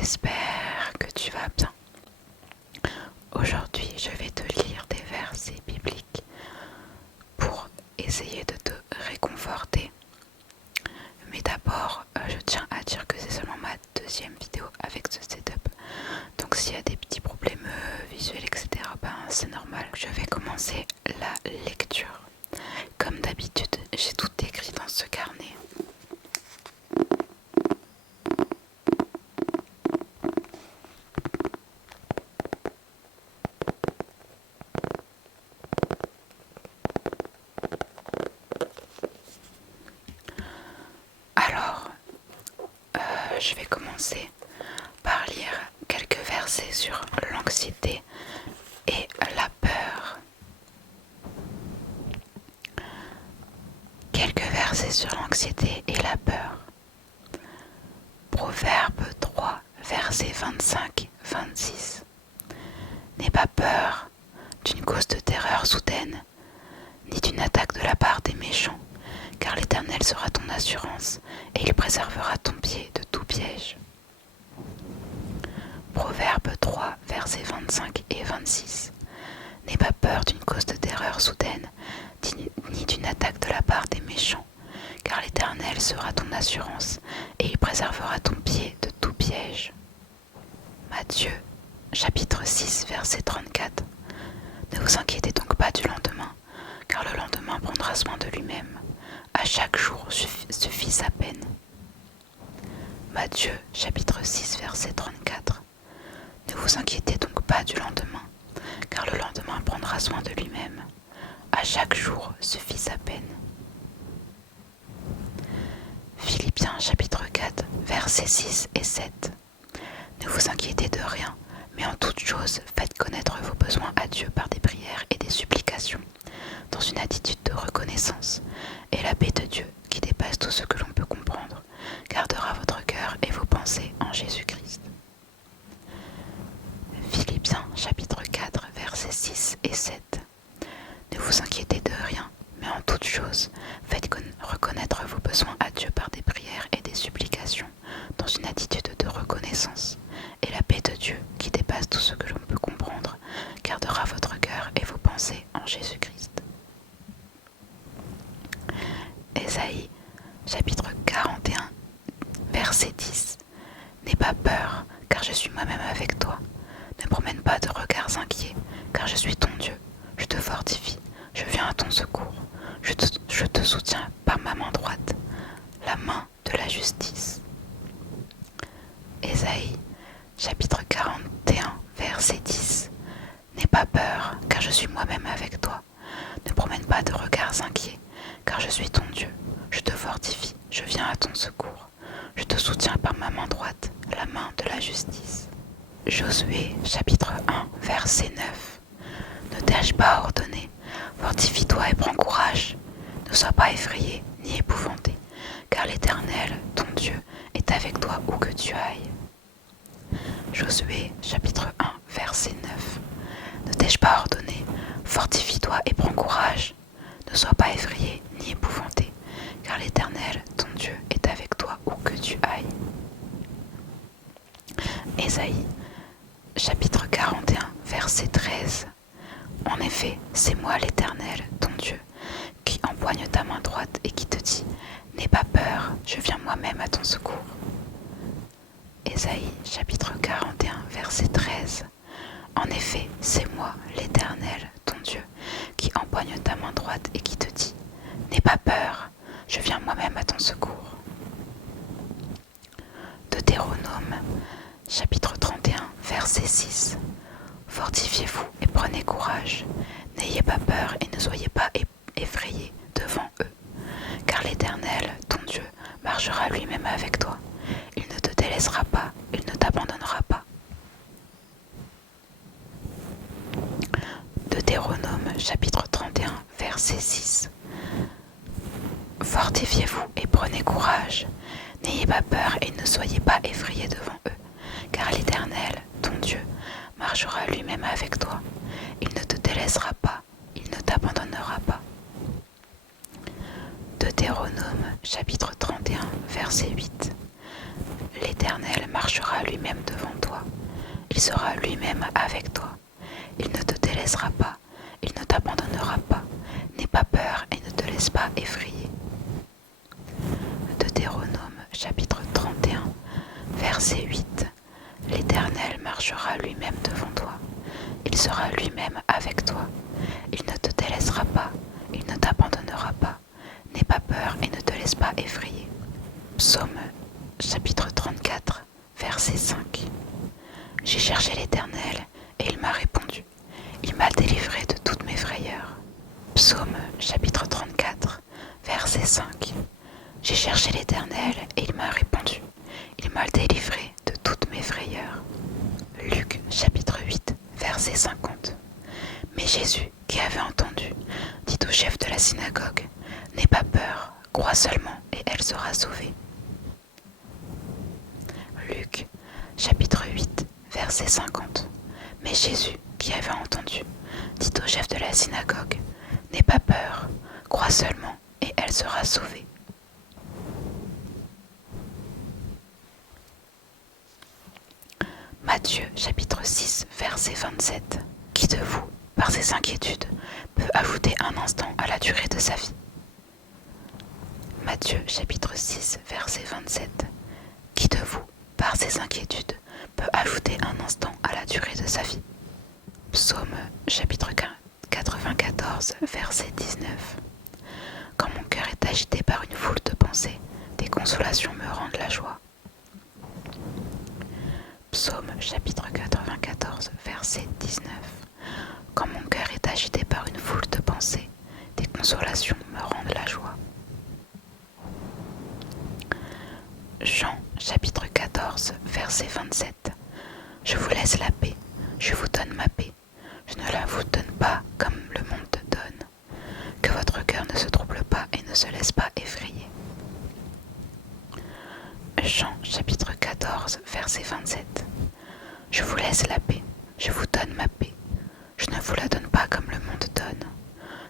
J'espère que tu vas bien. Aujourd'hui, je vais te lire des versets bibliques pour essayer de te réconforter. Mais d'abord, je tiens à dire que c'est seulement ma deuxième vidéo avec ce setup. Donc s'il y a des petits problèmes visuels, etc., c'est normal. Je vais commencer la lecture. Comme d'habitude, j'ai tout écrit dans ce carnet. Alors, je vais commencer par lire quelques versets sur l'anxiété et la peur. Quelques versets sur l'anxiété et la peur. Proverbe 3, versets 25-26. N'aie pas peur d'une cause de terreur soudaine, ni d'une attaque de la part des méchants, car l'Éternel sera ton assurance, et il préservera ton pied de tout piège. Proverbe 3, versets 25 et 26. N'aie pas peur d'une cause de terreur soudaine, ni d'une attaque de la part des méchants, car l'Éternel sera ton assurance, et il préservera ton pied de tout piège. Matthieu, chapitre 6, verset 34. Ne vous inquiétez donc pas du lendemain, car le lendemain prendra soin de lui-même. À chaque jour suffit sa peine. Matthieu, chapitre 6, verset 34. Ne vous inquiétez donc pas du lendemain, car le lendemain prendra soin de lui-même. À chaque jour suffit sa peine. Philippiens, chapitre 4, versets 6 et 7. Ne vous inquiétez de rien, mais en toute chose, faites connaître vos besoins à Dieu par des prières et des supplications, dans une attitude de reconnaissance, et la paix de Dieu, qui dépasse tout ce que l'on peut comprendre, gardera votre cœur et vos pensées en Jésus-Christ. Philippiens, chapitre 4, versets 6 et 7. Ne vous inquiétez de rien, mais en toute chose, faites reconnaître vos besoins à Dieu par des prières et des supplications, dans une attitude de reconnaissance, et la paix de Dieu, qui dépasse tout ce que l'on peut comprendre, gardera votre cœur et vos pensées en Jésus-Christ. Ésaïe, chapitre 41, verset 10. N'aie pas peur, car je suis moi-même avec toi. Ne promène pas de regards inquiets, car je suis ton Dieu. Je te fortifie, je viens à ton secours. Je te soutiens par ma main droite, la main de la justice. Ésaïe, chapitre 41, verset 10. N'aie pas peur, car je suis moi-même avec toi. Ne promène pas de regards inquiets, car je suis ton Dieu. Je te fortifie, je viens à ton secours. Je te soutiens par ma main droite, la main de la justice. Josué, chapitre 1, verset 9. Ne t'ai-je pas ordonné? Fortifie-toi et prends courage. Ne sois pas effrayé ni épouvanté, car l'Éternel, ton Dieu, est avec toi où que tu ailles. Josué, chapitre 1, verset 9. Ne t'ai-je pas ordonné? Fortifie-toi et prends courage. Ne sois pas effrayé ni épouvanté, car l'Éternel, ton Dieu, est avec toi où que tu ailles. Ésaïe, chapitre 41, verset 13. En effet, c'est moi l'Éternel, ton Dieu, qui empoigne ta main droite et qui te dit « N'aie pas peur, je viens moi-même à ton secours ». Ésaïe, chapitre 41, verset 13. En effet, c'est moi l'Éternel, ton Dieu, qui empoigne ta main droite et qui te dit « N'aie pas peur, je viens moi-même à ton secours ». Deutéronome, chapitre 31, verset 6. Fortifiez-vous et prenez courage. N'ayez pas peur et ne soyez pas effrayés devant eux, car l'Éternel, ton Dieu, marchera lui-même avec toi. Il ne te délaissera pas, il ne t'abandonnera pas. Deutéronome, chapitre 31, verset 6. Fortifiez-vous et prenez courage. N'ayez pas peur et ne soyez pas effrayés devant eux, car l'Éternel, ton Dieu, marchera lui-même avec toi. Il ne te délaissera pas, il ne t'abandonnera pas. Deutéronome, chapitre 31, verset 8. L'Éternel marchera marchera lui-même devant toi. Il sera lui-même avec toi. Il ne te délaissera pas, il ne t'abandonnera pas. N'aie pas peur et ne te laisse pas effrayer. Deutéronome chapitre 31, verset 8. L'Éternel marchera lui-même devant toi. Il sera lui-même avec toi. Il ne te délaissera pas, il ne t'abandonnera pas. N'aie pas peur et ne te laisse pas effrayer. Psaume chapitre 34, verset 5. J'ai cherché l'Éternel et il m'a répondu. Il m'a délivré de toutes mes frayeurs. Psaume chapitre 34, verset 5. J'ai cherché l'Éternel et il m'a répondu. Il m'a délivré de toutes mes frayeurs. Luc chapitre 8, verset 50. Mais Jésus, qui avait entendu, dit au chef de la synagogue, n'aie pas peur, crois seulement et elle sera sauvée. Luc chapitre 8, verset 50. Mais Jésus, qui avait entendu, dit au chef de la synagogue, n'aie pas peur, crois seulement et elle sera sauvée. Matthieu chapitre 6, verset 27. Qui de vous, par ses inquiétudes, peut ajouter un instant à la durée de sa vie? Matthieu chapitre 6, verset 27. Qui de vous, par ses inquiétudes, peut ajouter un instant à la durée de sa vie? Psaume chapitre 94, verset 19. Quand mon cœur est agité par une foule de pensées, des consolations me rendent la joie. Psaume chapitre 94, verset 19. Quand mon cœur est agité par une foule de pensées, des consolations me rendent la joie. Jean chapitre 14, verset 27. Je vous laisse la paix, je vous donne ma paix. Je ne la vous donne pas comme le monde te donne. Que votre cœur ne se trouble pas et ne se laisse pas effrayer. Jean chapitre 14, verset 27. Je vous laisse la paix, je vous donne ma paix. Je ne vous la donne pas comme le monde donne.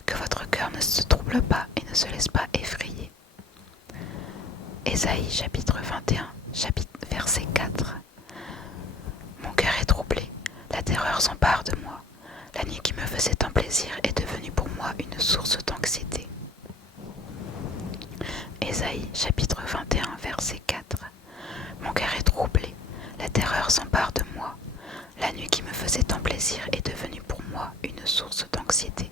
Que votre cœur ne se trouble pas et ne se laisse pas effrayer. Ésaïe chapitre 21, verset 4. Mon cœur est troublé, la terreur s'empare de moi. La nuit qui me faisait un plaisir est devenue pour moi une source d'anxiété. Ésaïe chapitre 21, verset 4. Mon cœur est troublé, la terreur s'empare de moi. La nuit qui me faisait un plaisir est devenue pour moi une source d'anxiété.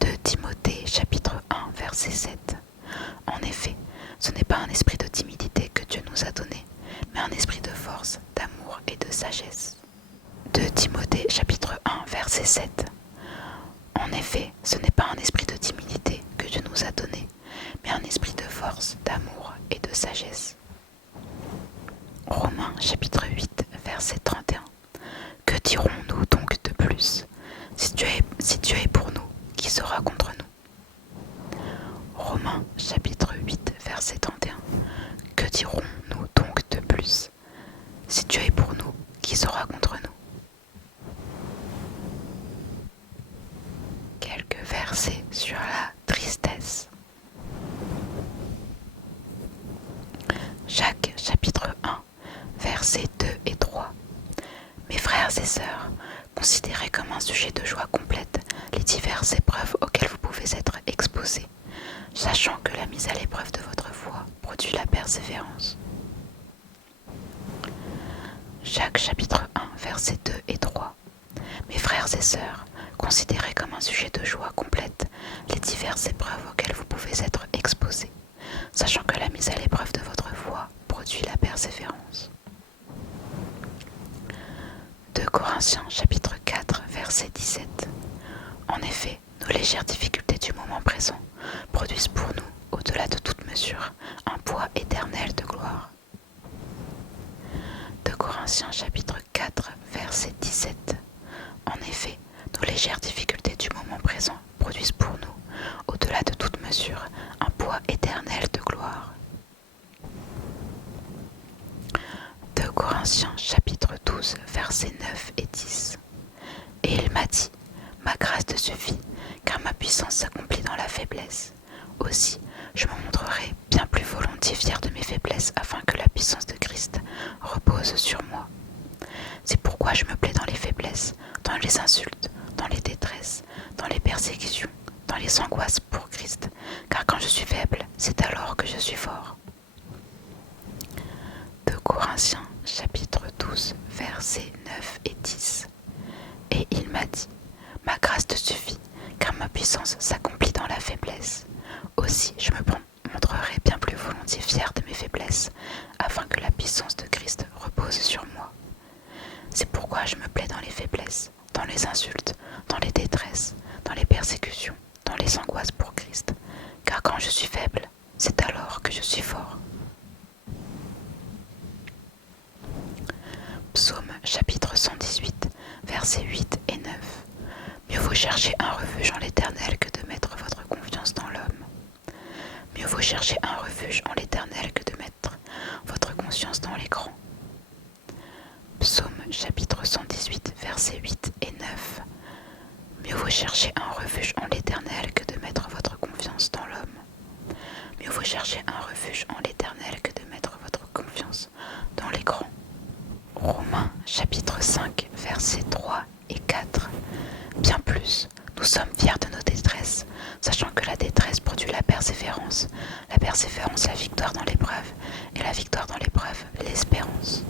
2 Timothée chapitre 1, verset 7. En effet, ce n'est pas un esprit de timidité que Dieu nous a donné, mais un esprit de force, d'amour et de sagesse. 2 Timothée chapitre 1, verset 7. En effet, ce n'est pas un esprit de timidité que Dieu nous a donné, mais un esprit de force, d'amour et de sagesse. Romains chapitre 8, verset 31. Que dirons-nous donc de plus? Si Dieu est pour nous, qui sera contre nous? Romains chapitre 8, verset 31. Que dirons-nous donc de plus? Si Dieu est pour nous, qui sera contre nous? Quelques versets sur la tristesse. Jacques chapitre 1, versets 2 et 3. Mes frères et sœurs, considérez comme un sujet de joie complète les diverses épreuves auxquelles vous pouvez être exposés, sachant que la mise à l'épreuve de votre foi produit la persévérance. Jacques chapitre 1, versets 2 et 3. Mes frères et sœurs, considérez comme un sujet de joie complète les diverses épreuves auxquelles vous pouvez être exposés, sachant que la mise à l'épreuve de votre foi produit la persévérance. 2 Corinthiens chapitre 4, verset 17. En effet, nos légères difficultés du moment présent produisent pour nous, au-delà de toute mesure, un poids éternel de gloire. 2 Corinthiens chapitre 4, verset 17. En effet, nos légères difficultés du moment présent produisent pour nous, au-delà de toute mesure, un poids éternel de gloire. 2 Corinthiens chapitre 12, versets 9 et 10. Et il m'a dit, ma grâce te suffit, car ma puissance s'accomplit dans la faiblesse. Aussi, Je me montrerai bien plus volontiers fier de mes faiblesses afin que la puissance de Christ repose sur moi. C'est pourquoi je me plais dans les faiblesses, dans les insultes, dans les détresses, dans les persécutions, dans les angoisses pour Christ, car quand je suis faible, c'est alors que je suis fort. 2 Corinthiens chapitre 12 versets 9 et 10. Et il m'a dit, ma grâce te suffit, car ma puissance s'accomplit dans la faiblesse. Aussi je me montrerai bien plus volontiers fier de mes faiblesses, afin que la puissance de Christ repose sur moi. C'est pourquoi je me plais dans les faiblesses, dans les insultes, dans les détresses, dans les persécutions, dans les angoisses pour Christ, car quand je suis faible, c'est alors que je suis fort. Psaume chapitre 118, versets 8 et 9. Mieux vaut chercher un refuge en l'Éternel que de mettre votre confiance dans l'homme. Mieux vaut chercher un refuge en l'Éternel que de mettre votre conscience dans les grands. Psaume chapitre 118, versets 8 et 9. Mieux vaut chercher un refuge en l'Éternel que de mettre votre confiance dans l'homme. Mieux vaut chercher un refuge en l'Éternel que de mettre votre confiance dans les grands. Romains chapitre 5, versets 3 et 4. Bien plus, nous sommes fiers de nos détresses, sachant que la détresse produit la persévérance la victoire dans l'épreuve, et la victoire dans l'épreuve l'espérance.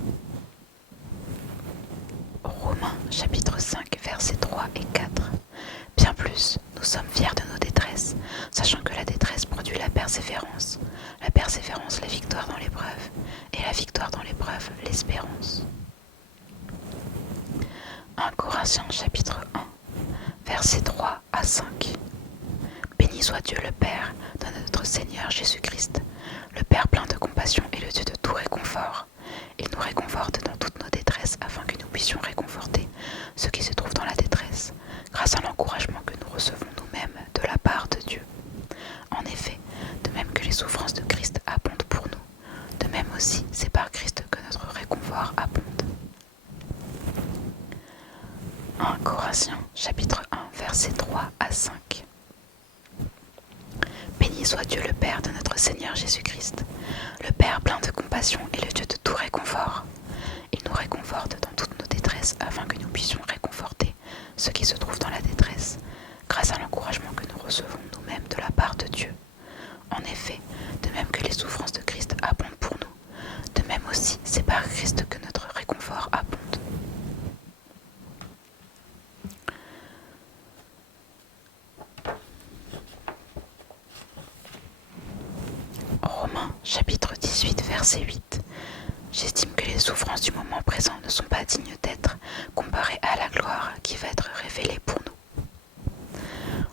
Romains chapitre 5, versets 3 et 4. Bien plus, nous sommes fiers de nos détresses, sachant que la détresse produit la persévérance la victoire dans l'épreuve, et la victoire dans l'épreuve l'espérance. 1 Corinthiens chapitre 1, versets 3 à 5. Béni soit Dieu le Père de notre Seigneur Jésus-Christ, le Père plein de compassion et le Dieu de tout réconfort. Il nous réconforte dans toutes nos détresses afin que nous puissions réconforter ceux qui se trouvent dans la détresse, grâce à l'encouragement que nous recevons nous-mêmes de la part de Dieu. En effet, de même que les souffrances de Christ abondent pour nous, de même aussi c'est par Christ que notre réconfort abonde. 1 Corinthiens chapitre 1 versets 3 à 5. Béni soit Dieu le Père de notre Seigneur Jésus-Christ, le Père plein de compassion et le Dieu de tout réconfort. Il nous réconforte dans toutes nos détresses afin que nous puissions réconforter ceux qui se trouvent dans la détresse, grâce à l'encouragement que nous recevons nous-mêmes de la part de Dieu. En effet, de même que les souffrances de Christ abondent pour nous, de même aussi c'est par Christ que notre réconfort abonde. Romains chapitre 18 verset 8. J'estime que les souffrances du moment présent ne sont pas dignes d'être comparées à la gloire qui va être révélée pour nous.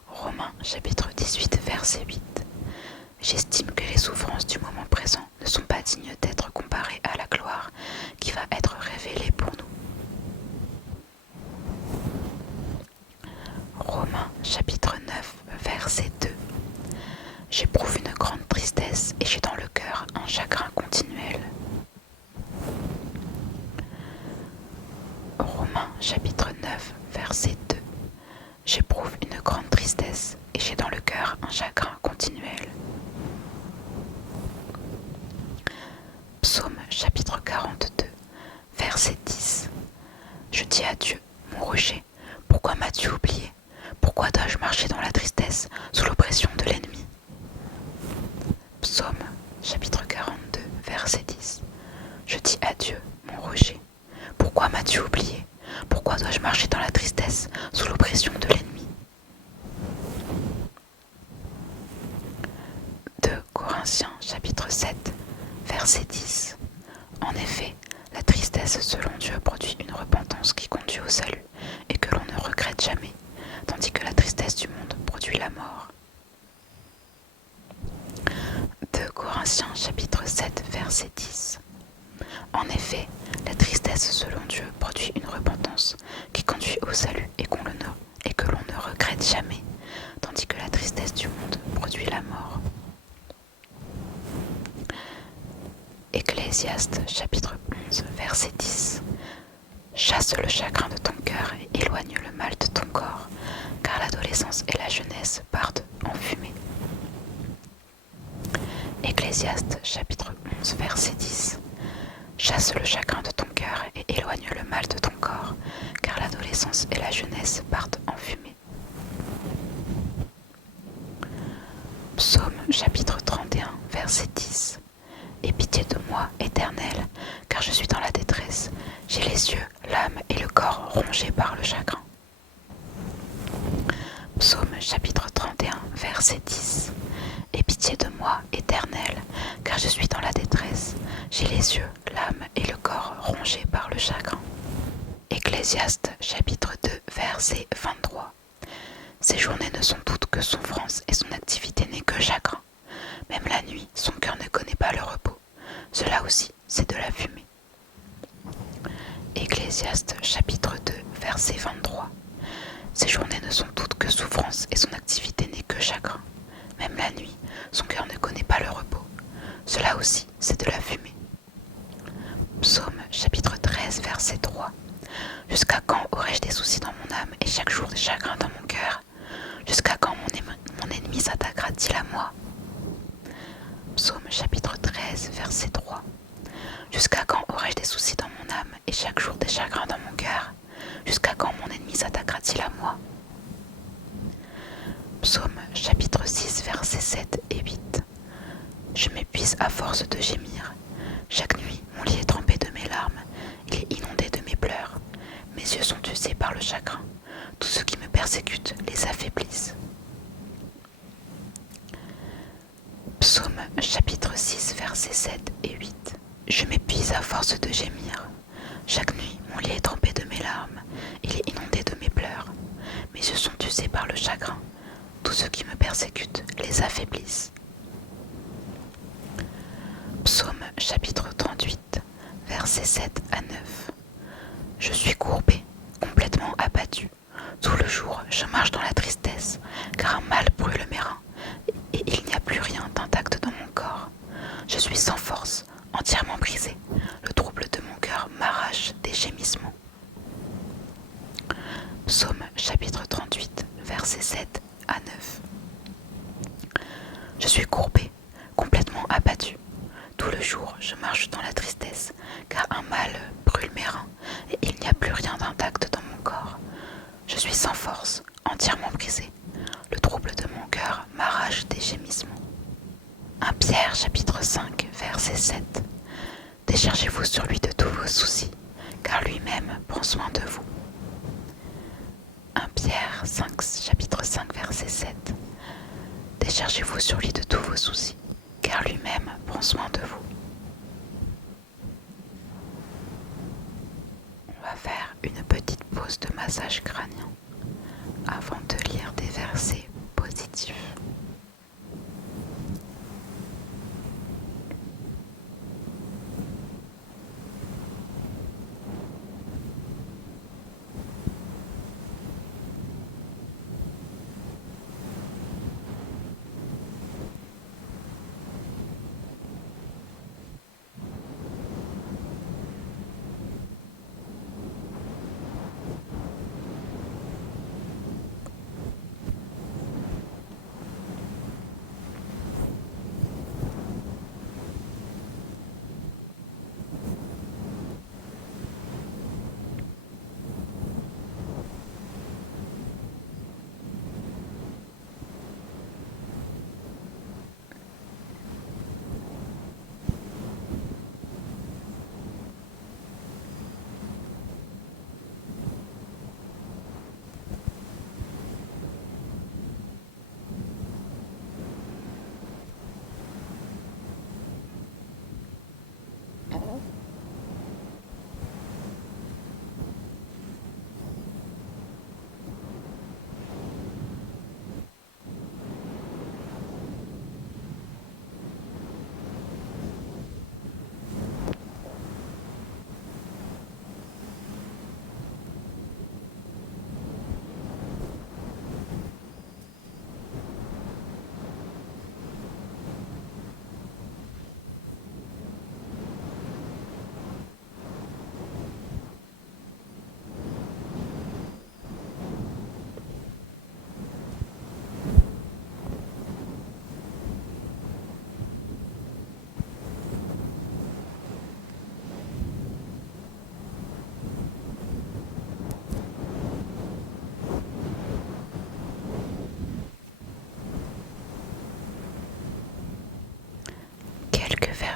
Romains chapitre 18 verset 8. J'estime que les souffrances du moment présent ne sont pas dignes d'être comparées à la gloire qui va être révélée pour nous. Romains chapitre 9 verset 2. J'éprouve une grande tristesse et j'ai dans le cœur un chagrin continuel. Romains chapitre 9 verset 2. J'éprouve une grande tristesse et j'ai dans le cœur un chagrin continuel. Psaume chapitre 42 verset 10. Je dis à Dieu, mon rocher, pourquoi m'as-tu oublié? Pourquoi dois-je marcher dans la tristesse sous l'oppression de l'ennemi? Psaume chapitre 42 verset 10. Je dis à Dieu, mon rocher, pourquoi m'as-tu oublié? Pourquoi dois-je marcher dans la tristesse sous l'oppression de l'ennemi? 2 Corinthiens chapitre 7 verset 10. En effet, la tristesse selon Dieu produit une repentance qui conduit au salut et que l'on ne regrette jamais, tandis que la tristesse du monde produit la mort. 2 Corinthiens chapitre 7 verset 10. En effet, la tristesse selon Dieu produit une repentance qui conduit au salut et que l'on ne regrette jamais, tandis que la tristesse du monde produit la mort. Ecclésiaste chapitre 11 verset 10. Chasse le chagrin de ton cœur et éloigne le mal de ton corps, car l'adolescence et la jeunesse partent en fumée. Chasse le chagrin de ton cœur et éloigne le mal de ton corps, car l'adolescence et la jeunesse partent en fumée. Psaume chapitre 31, verset 10. Aie pitié de moi, Éternel, car je suis dans la détresse. J'ai les yeux, l'âme et le corps rongés par le chagrin. Psaume chapitre 31, verset 10. Aie pitié de moi, Éternel, car je suis dans la détresse. J'ai les yeux, l'âme et le corps rongés par le chagrin. Ecclésiaste chapitre 2, verset 23. Ses journées ne sont toutes que souffrance et son activité n'est que chagrin. Même la nuit, son cœur ne connaît pas le repos. Cela aussi, c'est de la fumée. Ecclésiaste chapitre 2, verset 23. Ses journées ne sont toutes que souffrance et son activité n'est que chagrin. Même la nuit, son cœur ne connaît pas le repos. Cela aussi, c'est de la fumée. Psaume chapitre 13, verset 3. Jusqu'à quand aurai-je des soucis dans mon âme et chaque jour des chagrins dans mon cœur? Jusqu'à quand mon ennemi s'attaquera-t-il à moi? Psaume chapitre 13, verset 3. Jusqu'à quand aurai-je des soucis dans mon âme et chaque jour des chagrins dans mon cœur? Jusqu'à quand mon ennemi s'attaquera-t-il à moi? Psaume chapitre 6, versets 7 et 8. Je m'épuise à force de gémir. Chaque nuit, mon lit est trempé de mes larmes. Il est inondé de mes pleurs. Mes yeux sont usés par le chagrin. Tous ceux qui me persécutent les affaiblissent. Psaume chapitre 6, versets 7 et 8. Je m'épuise à force de gémir. Chaque nuit, mon lit est trempé de mes larmes. Il est inondé de mes pleurs. Mes yeux sont usés par le chagrin. Tous ceux qui me persécutent les affaiblissent. Psaume chapitre 38, versets 7 à 9. Je suis courbé, complètement abattu. Tout le jour, je marche dans la tristesse, car un mal brûle mes reins, et il n'y a plus rien d'intact dans mon corps. Je suis sans force, entièrement brisé. Le trouble de mon cœur m'arrache des gémissements. Psaume chapitre 38, versets 7 à 9. Je suis courbé, complètement abattu. Tout le jour, je marche dans la tristesse, car un mal brûle mes reins, et il n'y a plus rien d'intact dans mon corps. Je suis sans force, entièrement brisé. Le trouble de mon cœur m'arrache des gémissements. 1 Pierre chapitre 5, verset 7. Déchargez-vous sur lui de tous vos soucis, car lui-même prend soin de vous. 1 Pierre 5, chapitre 5, verset 7. Déchargez-vous sur lui de tous vos soucis, car lui-même prend soin de vous. On va faire une petite pause de massage crânien avant de lire des versets positifs.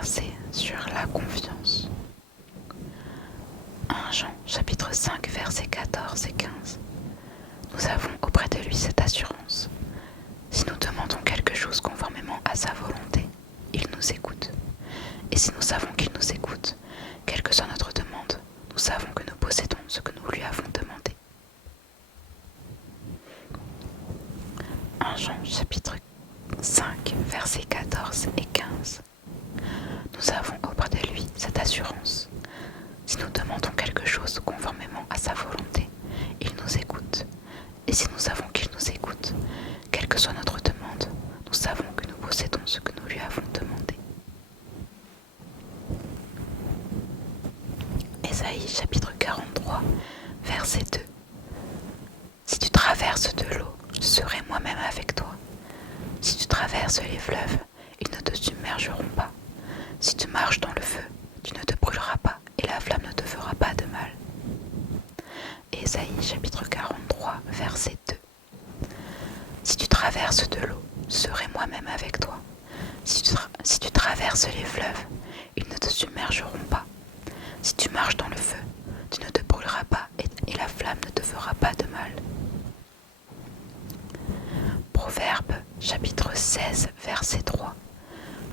versets sur la confiance. 1 Jean chapitre 5 versets 14 et 15. Nous avons auprès de lui cette assurance. Si nous demandons quelque chose conformément à sa volonté, il nous écoute. Et si nous savons qu'il nous écoute, quelle que soit notre demande, nous savons que nous possédons ce que nous lui avons demandé. 1 Jean chapitre 5 versets 14 et 15. Nous avons auprès de lui cette assurance. Si nous demandons quelque chose conformément à sa volonté, il nous écoute. Et si nous savons qu'il nous écoute, quelle que soit notre demande, nous savons que nous possédons ce que nous lui avons demandé. Ésaïe chapitre 43, verset 2. Si tu traverses de l'eau, je serai moi-même avec toi. Si tu traverses les fleuves, ils ne te submergeront pas. Si tu marches dans le feu, tu ne te brûleras pas et la flamme ne te fera pas de mal. Ésaïe chapitre 43, verset 2. Si tu traverses de l'eau, je serai moi-même avec toi. Si tu traverses les fleuves, ils ne te submergeront pas. Si tu marches dans le feu, tu ne te brûleras pas et la flamme ne te fera pas de mal. Proverbe chapitre 16, verset 3.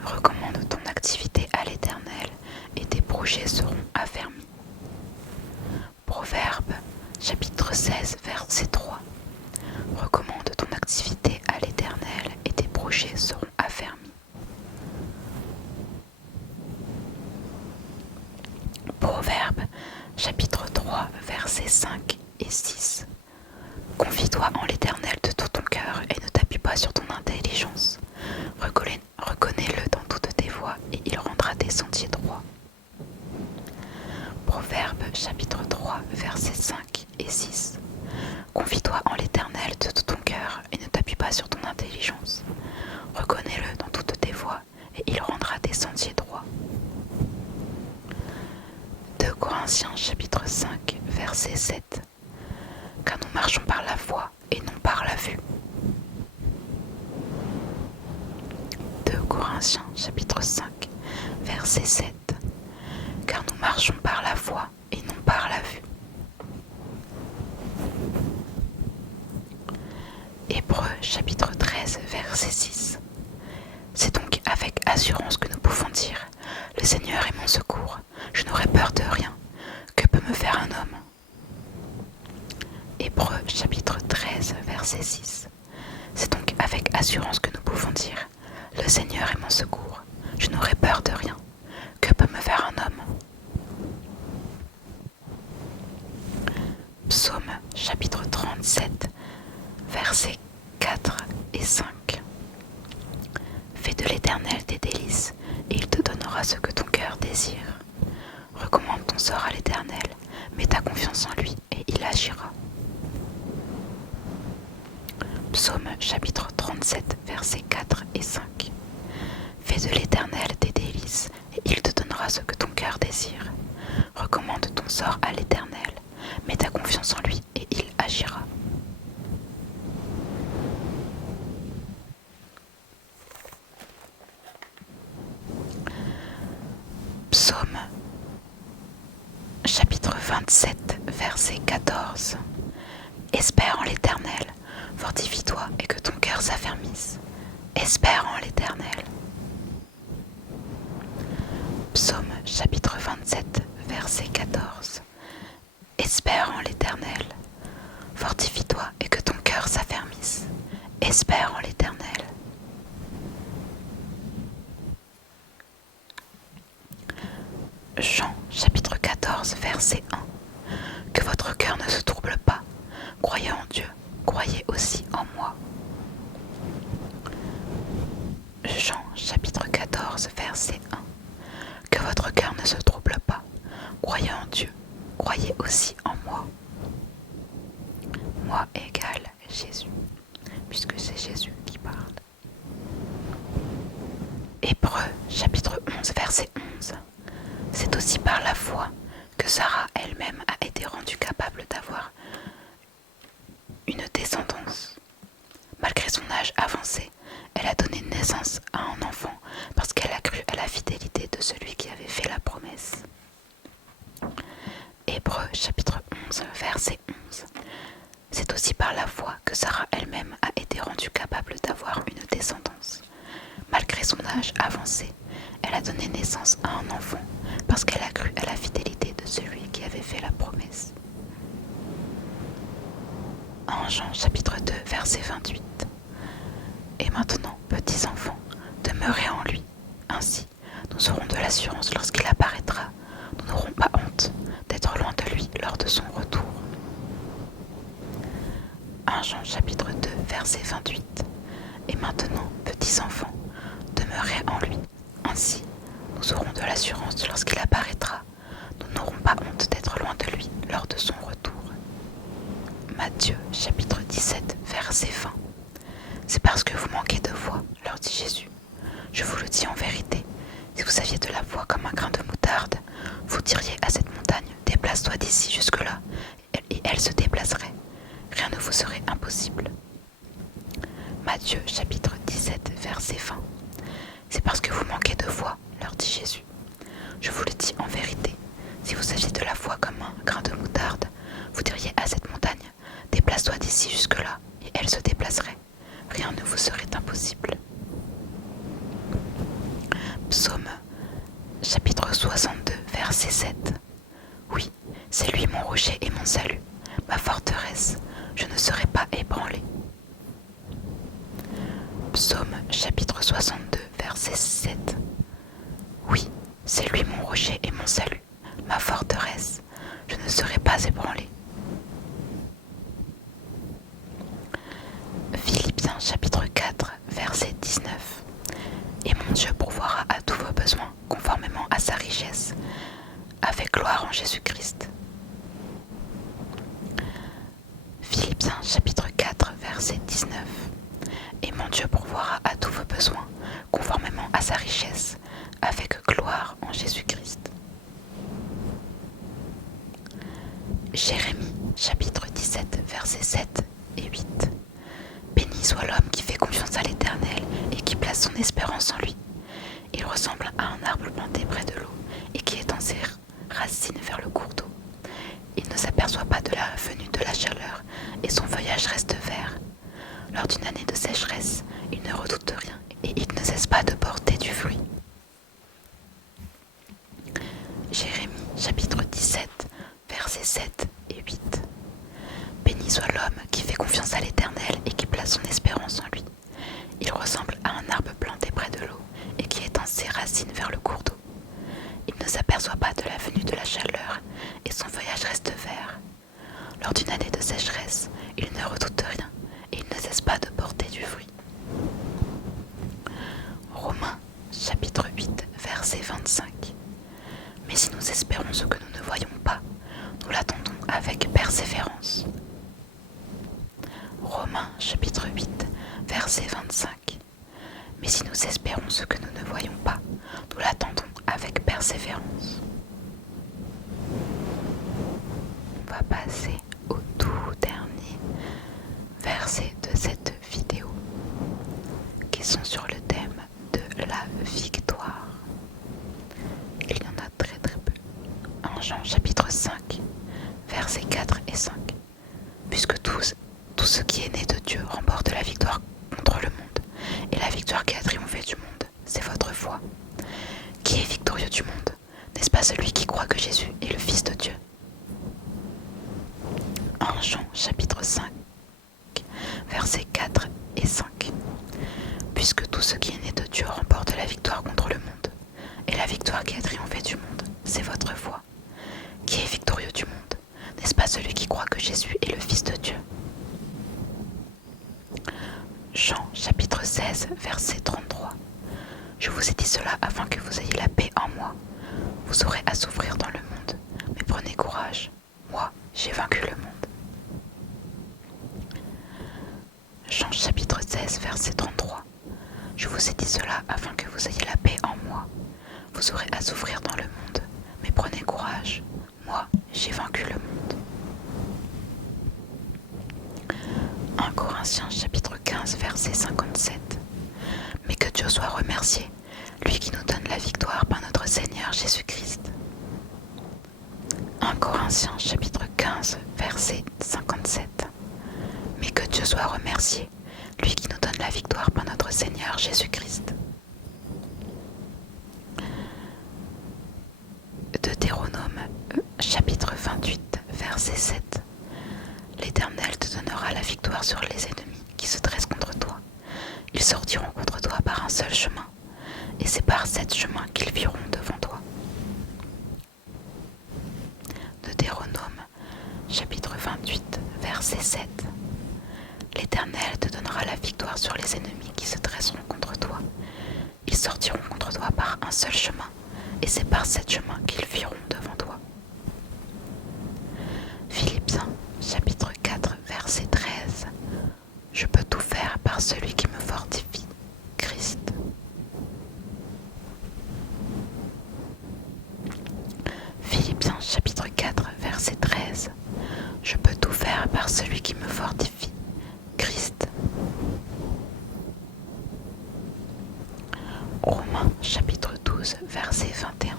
Recommande ton activité à l'Éternel et tes projets seront affermis. Proverbe chapitre 16, verset 3. Recommande ton activité à l'Éternel et tes projets seront affermis. Proverbe chapitre 3, versets 5 et 6. Confie-toi en l'Éternel de tout ton cœur et ne t'appuie pas sur ton intelligence. Reconnais-le dans toutes tes voies et il rendra tes sentiers droits. Proverbe chapitre 3, versets 5 et 6. Confie-toi en l'Éternel de tout ton cœur et ne t'appuie pas sur ton intelligence. Reconnais-le dans toutes tes voies et il rendra tes sentiers droits. 2 Corinthiens chapitre 5, verset 7. Car nous marchons par la foi et non par la vue. 2 Corinthiens chapitre 5, verset 7. Car nous marchons par la foi et non par la vue. Hébreux chapitre 13, verset 6. C'est donc avec assurance que nous pouvons dire « Le Seigneur est mon secours, je n'aurai peur de rien. Que peut me faire un homme ?» Hébreux chapitre 13, verset 6. C'est donc avec assurance que nous pouvons dire « Le Seigneur est mon secours, je n'aurai peur de rien. Que peut me faire un homme ?» Psaume chapitre 37, versets 4 et 5. Fais de l'Éternel tes délices, et il te donnera ce que ton cœur désire. Recommande ton sort à l'Éternel, mets ta confiance en lui, et il agira. Psaume chapitre 37, versets 4 et 5. Fais de l'Éternel tes délices, et il te donnera ce que ton cœur désire. Recommande ton sort à l'Éternel, mets ta confiance en lui, et il agira. Psaume chapitre 27, verset 14. Espère en l'Éternel, fortifie-toi et que ton cœur s'affermisse. Espère en l'Éternel. Psaume chapitre 27, verset 14. Espère en l'Éternel, fortifie-toi et que ton cœur s'affermisse. Espère en l'Éternel. Jean chapitre 14, verset 1. Que votre cœur ne se trouble pas. Croyez en Dieu, croyez aussi en moi. Jean chapitre 14, verset 1. Que votre cœur ne se trouble pas. Croyez en Dieu, croyez aussi en moi. Moi égale Jésus, puisque c'est Jésus qui parle. Hébreux chapitre 11, verset 11. C'est aussi par la foi que Sarah elle-même a été rendue capable d'avoir une descendance. Malgré son âge avancé, elle a donné naissance à un enfant parce qu'elle a cru à la fidélité de celui qui avait fait la promesse. Hébreux chapitre 11, verset 11. C'est aussi par la foi que Sarah elle-même a été rendue capable d'avoir une descendance. Malgré son âge avancé, elle a donné naissance à un enfant parce qu'elle a cru à la fidélité de celui qui avait fait la promesse. En Jean chapitre 2, verset 28. Et maintenant, petits enfants, demeurez en lui. Ainsi, nous aurons de l'assurance lorsqu'il apparaîtra. Nous n'aurons pas honte d'être loin de lui lors de son retour. 1 Jean chapitre 2, verset 28. Et maintenant, petits enfants, demeurez en lui. Ainsi, nous aurons de l'assurance lorsqu'il apparaîtra. Nous n'aurons pas honte d'être loin de lui lors de son retour. Matthieu chapitre 17, verset 20. C'est parce que vous manquez de foi, leur dit Jésus. Je vous le dis en vérité, si vous aviez de la foi comme un grain de moutarde, vous diriez à cette montagne, déplace-toi d'ici jusque-là, et elle se déplacerait. Rien ne vous serait impossible. Matthieu chapitre 17, verset 20. C'est parce que vous manquez de foi, leur dit Jésus. Je vous le dis en vérité, si vous aviez de la foi comme un grain de moutarde, vous diriez à cette montagne, déplace-toi d'ici jusque-là, et elle se déplacerait. Rien ne vous serait impossible. Psaume chapitre 62, verset 7. Oui, c'est lui mon rocher et mon salut, ma forteresse, je ne serai pas ébranlé. Psaume chapitre 62, verset 7. Oui, c'est lui mon rocher et mon salut, ma forteresse, je ne serai pas ébranlé. Philippiens chapitre 4, verset 19. Et mon Dieu pourvoira à tous vos besoins, conformément à sa richesse, avec gloire en Jésus-Christ. Philippiens chapitre 4, verset 19. Et mon Dieu pourvoira à tous vos besoins, conformément à sa richesse, avec gloire en Jésus-Christ. Jérémie chapitre 17, versets 7 et 8. Béni soit l'homme qui fait confiance à l'Éternel et qui place son espérance en lui. Il ressemble à un arbre planté près de l'eau et qui étend ses racines vers le cours d'eau. Il ne s'aperçoit pas de la venue de la chaleur et son feuillage reste vert. Lors d'une année de sécheresse, il ne redoute rien et il ne cesse pas de porter du fruit. Jérémie chapitre 17, versets 7 et 8. Béni soit l'homme qui fait confiance à l'Éternel et qui place son espérance en lui. Il ressemble à un arbre planté près de l'eau et qui étend ses racines vers le cours d'eau. Il ne s'aperçoit pas de la venue de la chaleur et son feuillage reste vert. Lors d'une année de sécheresse, il ne redoute rien et il ne cesse pas de porter du fruit. Romains chapitre 8, verset 25. Mais si nous espérons ce que nous ne voyons pas, nous l'attendons avec persévérance. Romains chapitre 8, verset 25. Mais si nous espérons ce que nous ne voyons pas, nous l'attendons avec persévérance. On va passer au tout dernier verset de cette vidéo, qui sont sur le thème de la victoire. Il y en a très très peu. En Jean chapitre 5, versets 4 et 5. Puisque tout ce qui est né de Dieu remporte la victoire contre le monde, et la victoire qui a triomphé du monde, c'est votre foi. Qui est victorieux du monde? N'est-ce pas celui qui croit que Jésus est le Fils de Dieu? En Jean chapitre 5, versets 4 et 5. Puisque tout ce qui est né de Dieu remporte la victoire contre le monde, et la victoire qui a triomphé du monde, c'est votre foi. Qui est victorieux du monde? N'est-ce pas celui qui croit que Jésus est le Fils de Dieu? Jean chapitre 16, verset 33. Je vous ai dit cela afin que vous ayez la paix en moi. Vous aurez à souffrir dans le monde, mais prenez courage. Moi, j'ai vaincu le monde. Jean chapitre 16, verset 33. Je vous ai dit cela afin que vous ayez la paix en moi. Vous aurez à souffrir dans le monde, mais prenez courage. Moi, j'ai vaincu le monde. 1 Corinthiens chapitre 15, verset 57. Dieu soit remercié, lui qui nous donne la victoire par notre Seigneur Jésus-Christ. 1 Corinthiens chapitre 15, verset 57. Mais que Dieu soit remercié, lui qui nous donne la victoire par notre Seigneur Jésus-Christ. Deutéronome chapitre 28, verset 7. L'Éternel te donnera la victoire sur les ennemis qui se dressent contre toi. Ils sortiront contre toi par un seul chemin, et c'est par cet chemin qu'ils fuiront devant toi. Deutéronome chapitre 28, verset 7. L'Éternel te donnera la victoire sur les ennemis qui se dresseront contre toi. Ils sortiront contre toi par un seul chemin, et c'est par cet chemin qu'ils fuiront devant toi. Philippiens chapitre 4, verset 13. Je peux tout faire par celui qui me fortifie, Christ. Philippiens chapitre 4, verset 13. Je peux tout faire par celui qui me fortifie, Christ. Romains chapitre 12, verset 21.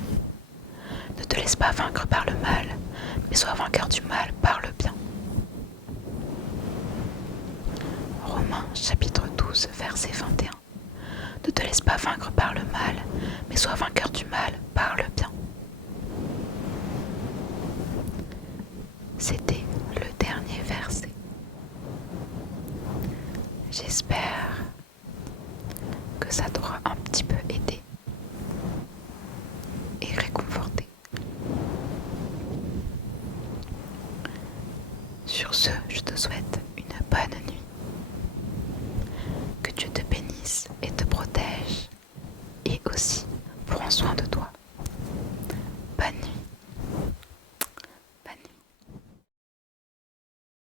Ne te laisse pas vaincre par le mal, mais sois vainqueur du mal par le bien. Romains chapitre 12, verset 21. Ne te laisse pas vaincre par le mal, mais sois vainqueur du mal par le bien. C'était le dernier verset. J'espère que ça t'aura un petit peu aidé et réconforté. Sur ce, je te souhaite une bonne nuit. Que Dieu te bénisse et te protège et aussi prends soin de toi. Bonne nuit.